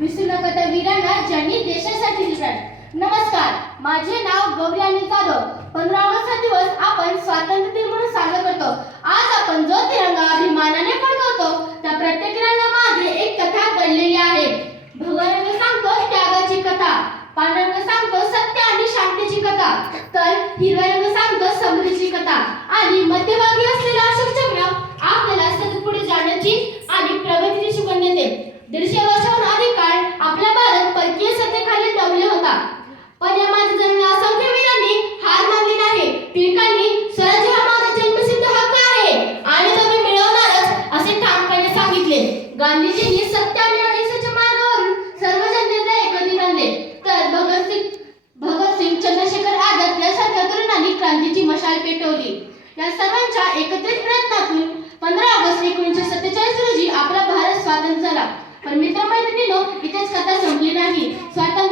विसरू नका त्या वीरांना ज्यांनी देशासाठी लढले. नमस्कार, माझे नाव गौरी अनिल जाधव. 15 ऑगस्ट हा दिवस आपण स्वातंत्र्य दिन म्हणून साजरा करतो. आज आपण जो तिरंगा अभिमानाने फडकवतो त्या प्रत्येक रंगामागे एक कथा दडलेली आहे. भगवा रंग सांगतो त्यागाची कथा, पांढरा रंग सांगतो सत्य आणि शांतीची कथा, तर हिरवा रंग सांगतो समृद्धीची कथा. आणि मध्यभागी असलेला अशोक चक्र आपल्याला सतत पुढे जाण्याची आणि प्रगतीची शिकवण देते. 150 वर्षाहून अधिक काळ आपला भारत परकीय सत्तेखाली दबले होता, पण या माझ्या जन्मल्या असंख्य वीरांनी हार मानली नाही. टिळकांनी स्वराज्य हा माझा जन्मसिद्ध हक्क आहे आणि तो मी मिळवणारच असे ठामपणे सांगितले. गांधीजींनी सत्य आणि अहिंसेच्या मार्गावरून सर्व जनतेला एकत्रित आणले, तर भगतसिंग, चंद्रशेखर आझाद यासारख्या तरुणांनी क्रांतीची मशाल पेटवली. या सर्वांच्या एकत्रित प्रयत्नातून 15 ऑगस्ट 1947 रोजी आपला भारत स्वातंत्र्य झाला. पण मित्रमैत्रिणींनो, इथेच कथा संपली नाही. स्वातंत्र्य